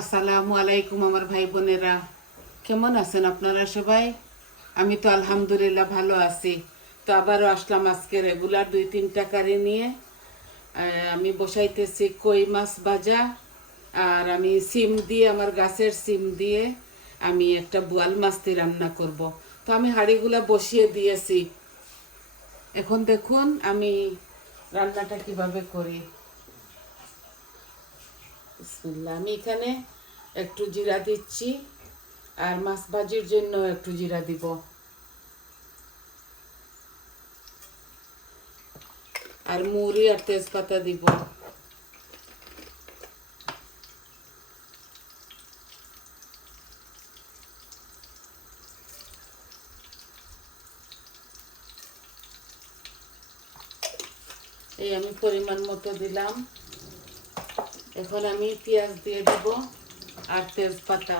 আসসালামু আলাইকুম আমার ভাই বোনেরা। কেমন আছেন আপনারা সবাই? আমি তো আলহামদুলিল্লাহ ভালো আছি। তো আবারও আসলাম আজকে রেগুলার দুই তিনটা কারি নিয়ে। আমি বসাইতেছি কই মাছ ভাজা আর আমি সিম দিয়ে, আমার গাছের সিম দিয়ে আমি একটা বোয়াল মাছ দিয়ে রান্না করব। তো আমি হাঁড়িগুলা বসিয়ে দিয়েছি। এখন দেখুন আমি রান্নাটা কীভাবে করি। বিসমিল্লাহ। আমি এখানে একটু জিরা দিচ্ছি আর মাছ ভাজির জন্য একটু জিরা দিব। আর মুড়ি আর তেজপাতা দিব। এই আমি পরিমাণ মতো দিলাম। এখন আমি পেঁয়াজ দিয়ে দিব আর তেজপাতা।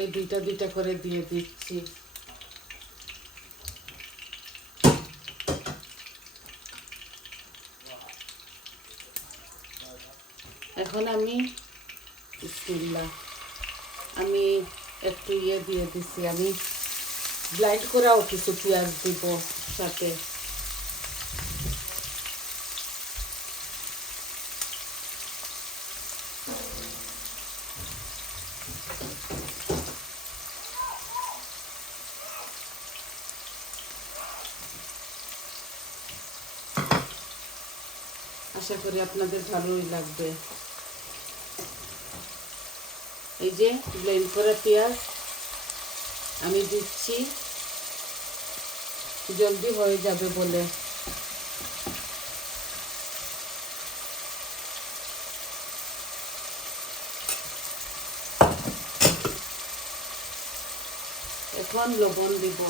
এই দুইটা দুইটা করে দিয়ে দিচ্ছি। এখন আমি আমি একটু ইয়ে দিয়ে দিছি আমি। ব্লাইন্ড করাও কিছু পেঁয়াজ দিব সাথে। আশা করি আপনাদের ভালোই লাগবে। এই যে ব্লেন্ড করা পেঁয়াজ আমি দিচ্ছি। জলদি হয়ে যাবে বলে। এখন লবণ দিব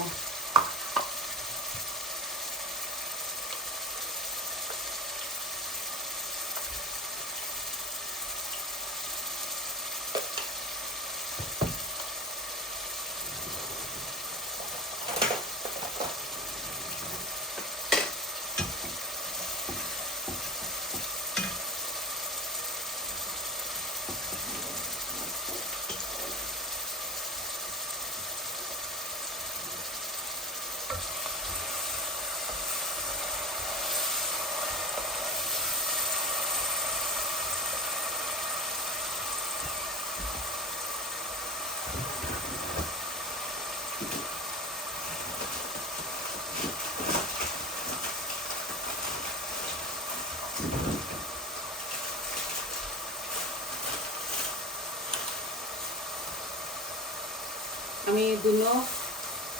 আমি দুনো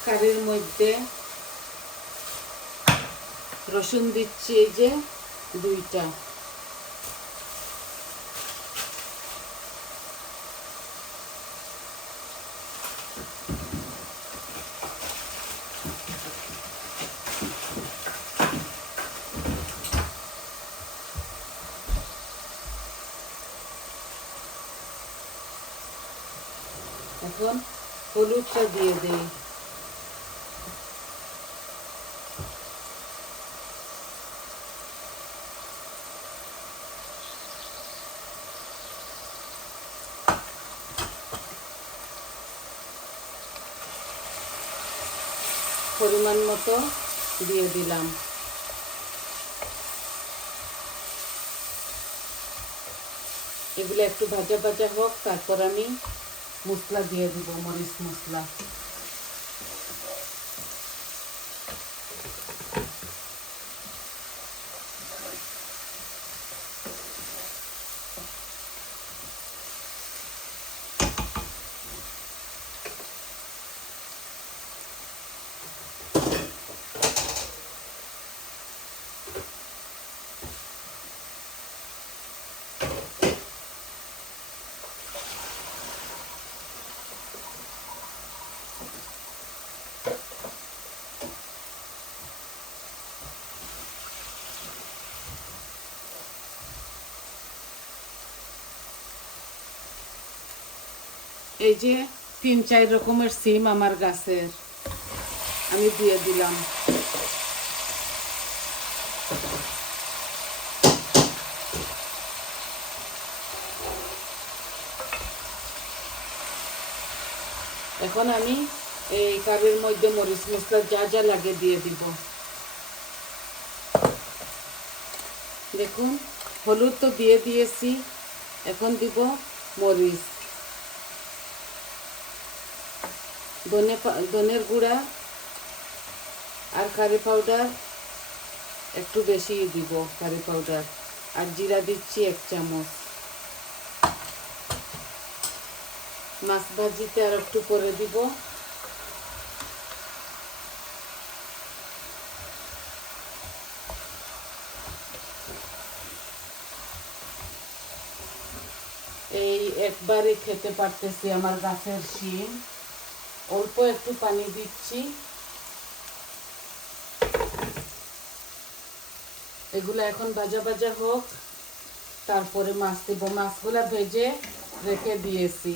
কারির মধ্যে রসুন দিচ্ছি এই যে দুইটা। এখন হলুদটা দিয়ে দিই। মতো দিয়ে দিলাম। এগুলো একটু ভাজা ভাজা হোক, তারপর আমি মশলা দিয়ে দিব, মরিচ মশলা। এই যে তিন, চার রকমের সিম আমার গাছের। আমি দিয়ে দিলাম। এখন আমি এই কারের মধ্যে মরিচ মশলা যা যা লাগে দিয়ে দিব। দেখুন, হলুদ তো দিয়ে দিয়েছি, এখন দিব মরিচ। ধনে ধনের গুঁড়া আর কারি পাউডার একটু বেশি দিব কারি পাউডার আর জিরা দিচ্ছি এক চামচ। মাছ ভাজিতে আর একটু পরে দিব। এই একবারই খেতে পারতেছি আমার গাছের শিম। অল্প একটু পানি দিচ্ছি এগুলো এখন ভাজা ভাজা হোক, তারপরে মাছ দিব। মাছগুলা ভেজে রেখে দিয়েছি।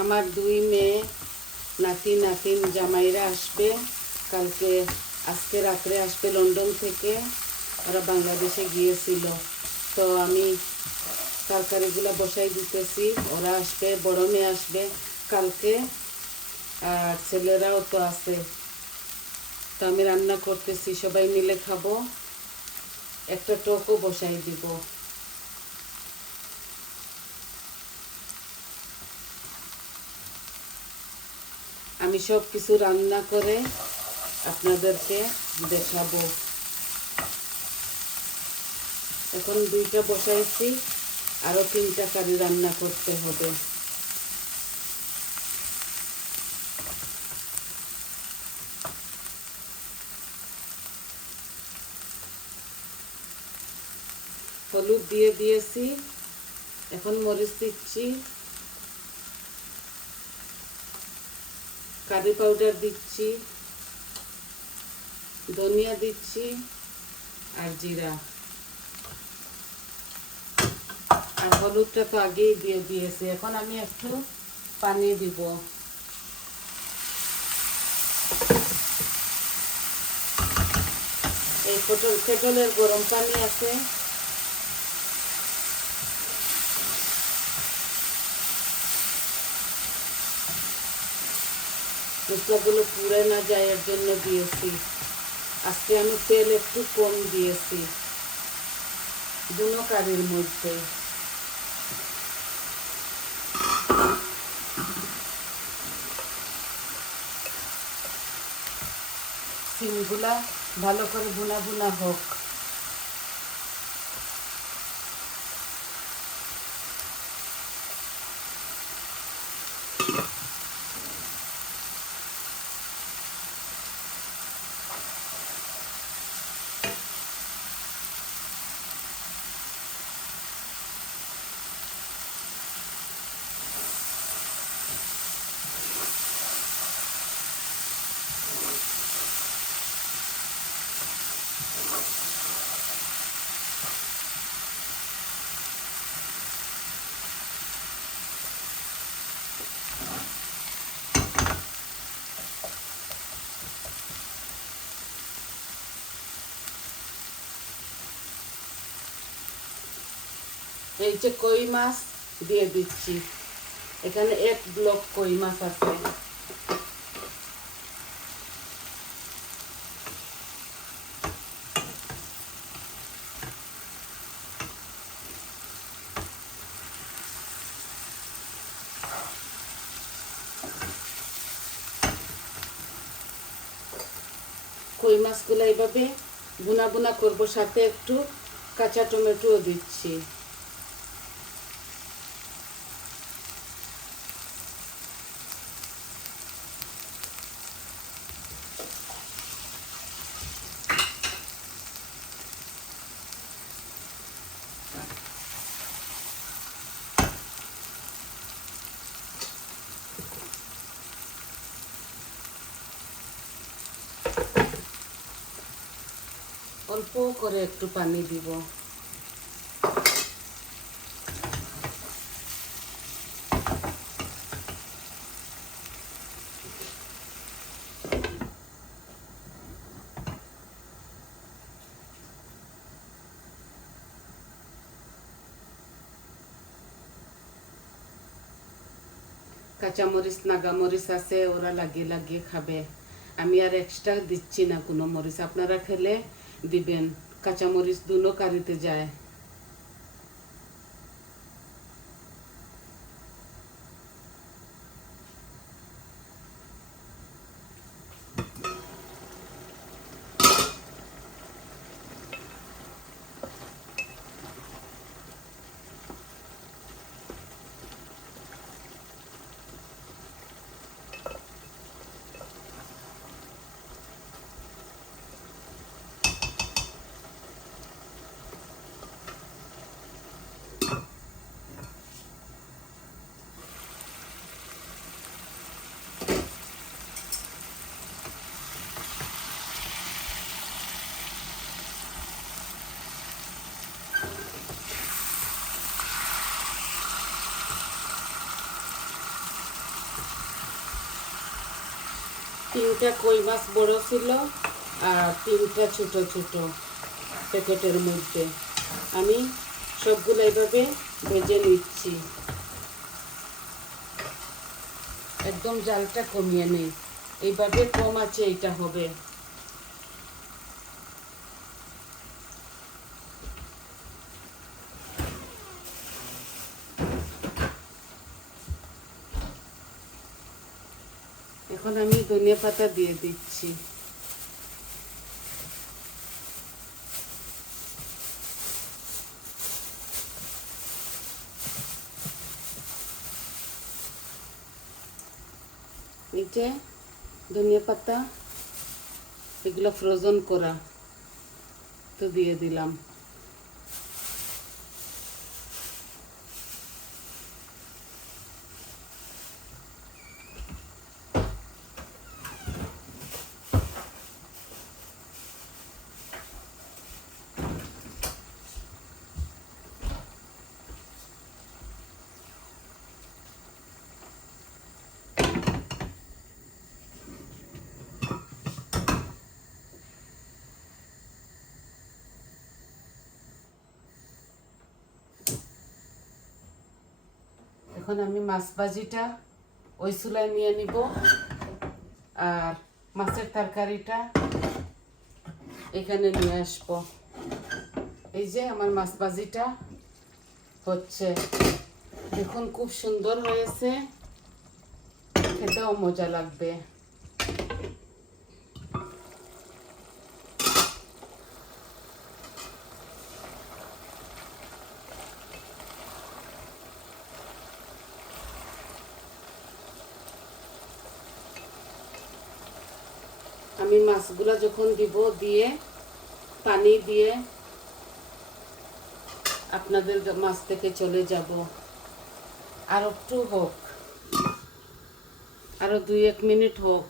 আমার দুই মেয়ে নাতি নাতিন জামাইরা আসবে। কালকে, আজকে রাত্রে আসবে লন্ডন থেকে। ওরা বাংলাদেশে গিয়েছিল। তো আমি তরকারিগুলো বসাই দিতেছি। ওরা আসবে, বড় মেয়ে আসবে কালকে। আর ছেলেরাও তো আছে। তো আমি রান্না করতেছি, সবাই মিলে খাব। একটা টোকও বসাই দিব। আমি সব কিছু রান্না করে আপনাদেরকে দেখাবো। এখন দুইটা বসাইছি, আরও তিনটা কারি রান্না করতে হবে। হলুদ দিয়ে দিয়েছি, এখন মরিচ দিচ্ছি। কারি পাউডার দিচ্ছি, ধনিয়া দিচ্ছি আর জিরা। আর হলুদটা তো আগেই দিয়ে দিয়েছি, এখন আমি একটু পানি দিব। এই পটল কেটলের গরম পানি আছে। মশলাগুলো পুড়ে না যায় এর জন্য দিয়েছি। আজকে আমি তেল একটু কম দিয়েছি। দুনো কারির মধ্যে। সিমগুলা ভালো করে বুনা বুনা হোক। এই যে কই মাছ দিয়ে দিচ্ছি। এখানে এক ব্লক কই মাছ আছে। কই মাছগুলো এইভাবে বুনা বুনা করব, সাথে একটু কাঁচা টমেটোও দিচ্ছি। অল্প করে একটু পানি দিব। কাঁচামরিচ, নাগামরিচ আছে, ওরা লাগিয়ে লাগিয়ে খাবে। আমি আর এক্সট্রা দিচ্ছি না কোনো মরিচ। আপনারা খেলে দিবেন। কাঁচামরিচ দুনো কারিতে যায়। তিনটা কই মাছ বড় ছিল আর তিনটা ছোট ছোট প্যাকেটের মধ্যে। আমি সবগুলো এইভাবে ভেজে নিচ্ছি। একদম জালটা কমিয়ে নেই এইভাবে কম আছে এটা হবে এখন আমি ধনিয়া পাতা দিয়ে দিচ্ছি। নিচে ধনিয়া পাতা এগুলো ফ্রোজন করা তো দিয়ে দিলাম। এখন আমি মাছ ভাজিটা ওই চুলায় নিয়ে নিব। আর মাছের তরকারিটা এখানে নিয়ে আসব। এই যে আমার মাছ ভাজিটা হচ্ছে। দেখুন, খুব সুন্দর হয়েছে। খেতেও মজা লাগবে। আমি মাছগুলো যখন দিব, দিয়ে পানি দিয়ে আপনাদের মাছ থেকে চলে যাব। আর একটু হোক, আরও দুই এক মিনিট হোক।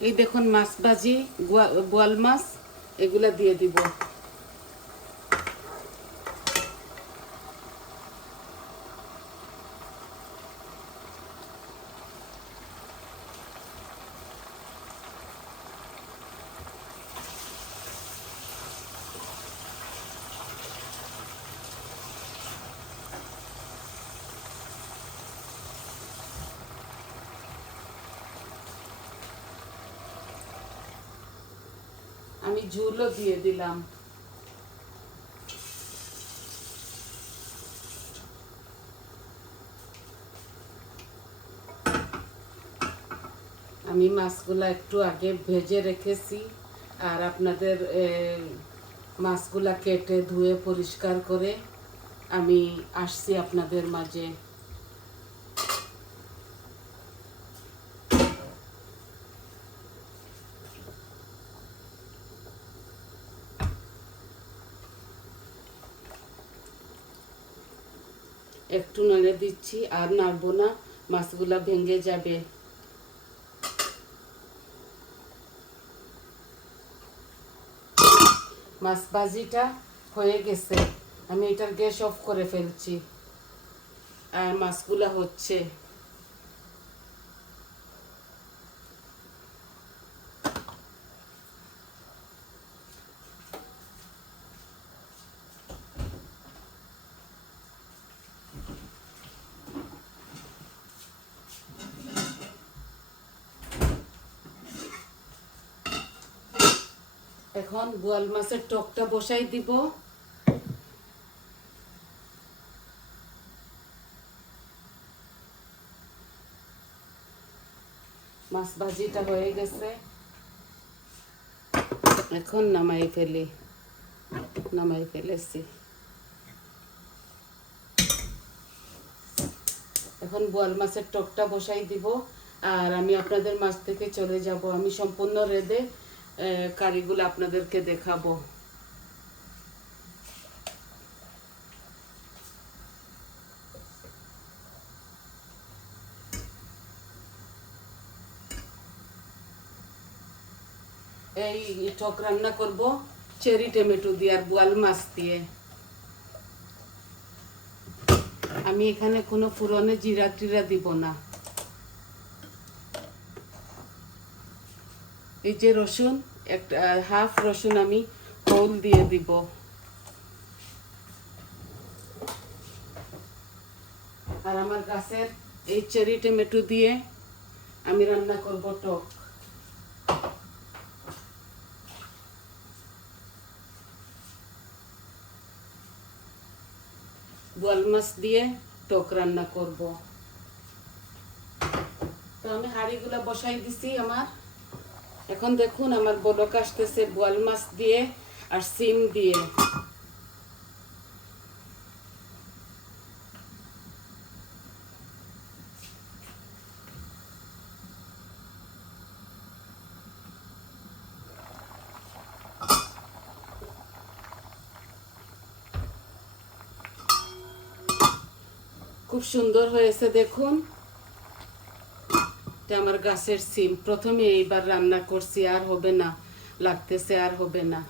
এই দেখুন মাছ ভাজি গোয়া- বোয়াল মাছ এগুলা দিয়ে দিব। আমি ঝুলও দিয়ে দিলাম। আমি মাছগুলা একটু আগে ভেজে রেখেছি আর আপনাদের মাছগুলা কেটে ধুয়ে পরিষ্কার করে আমি আসছি আপনাদের মাঝে। একটু নাড়ে দিচ্ছি, আর নাড়বো না, মাছগুলো ভেঙে যাবে। মাছ ভাজিটা হয়ে গেছে। আমি এটার গ্যাস অফ করে ফেলছি। আর মাছগুলো হচ্ছে। এখন বোয়াল মাছের টকটা বসাই দিব। মাছ ভাজিটা হয়ে গেছে। এখন নামাই ফেলি, নামাই ফেলেছি। এখন বোয়াল মাছের টকটা বসাই দিব। আর আমি আপনাদের মাছ থেকে চলে যাব। আমি সম্পূর্ণ রেদে কারিগুলো আপনাদেরকে দেখাবো। এই টক রান্না করব, চেরি টমেটো দিয়ে আর বোয়াল মাছ দিয়ে। আমি এখানে কোনো ফুরনে জিরা টিরা দিব না। এই যে রসুন একটা হাফ রসুন আমি হোল দিয়ে দিব। আর আমার গাছের এই চেরি টমেটো দিয়ে আমি রান্না করব টক। বোয়াল মাছ দিয়ে টক রান্না করব। তো আমি হাঁড়িগুলা বসাই দিছি আমার। এখন দেখুন আমার বলক আসতেছে, বোয়াল মাছ দিয়ে আর সিম দিয়ে। খুব সুন্দর হয়েছে দেখুন। এটা আমার গাছের সিম। প্রথমে এইবার রান্না করছি, আর হবে না। লাগতেছে, আর হবে না।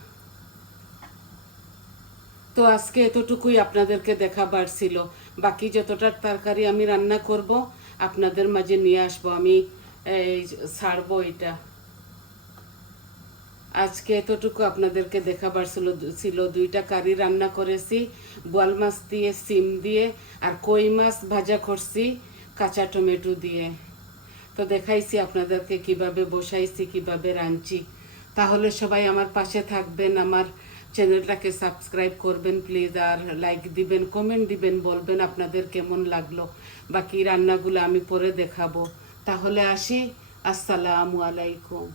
তো আজকে এতটুকুই আপনাদেরকে দেখাবার ছিল। বাকি যতটা তরকারি আমি রান্না করব, আপনাদের মাঝে নিয়ে আসব। আমি এই ছাড়বো এটা। আজকে এতটুকু আপনাদেরকে দেখাবার ছিল ছিল। দুইটা কারি রান্না করেছি। বোয়াল মাছ দিয়ে, সিম দিয়ে, আর কই মাছ ভাজা করছি, কাঁচা টমেটো দিয়ে। তো দেখাইছি আপনাদেরকে কীভাবে বসাইছি, কীভাবে রাঁধছি। তাহলে সবাই আমার পাশে থাকবেন, আমার চ্যানেলটাকে সাবস্ক্রাইব করবেন, প্লিজ। আর লাইক দিবেন, কমেন্ট দিবেন, বলবেন আপনাদের কেমন লাগল, বাকি রান্নাগুলো আমি পরে দেখাবো। তাহলে আসি, আসসালামু আলাইকুম।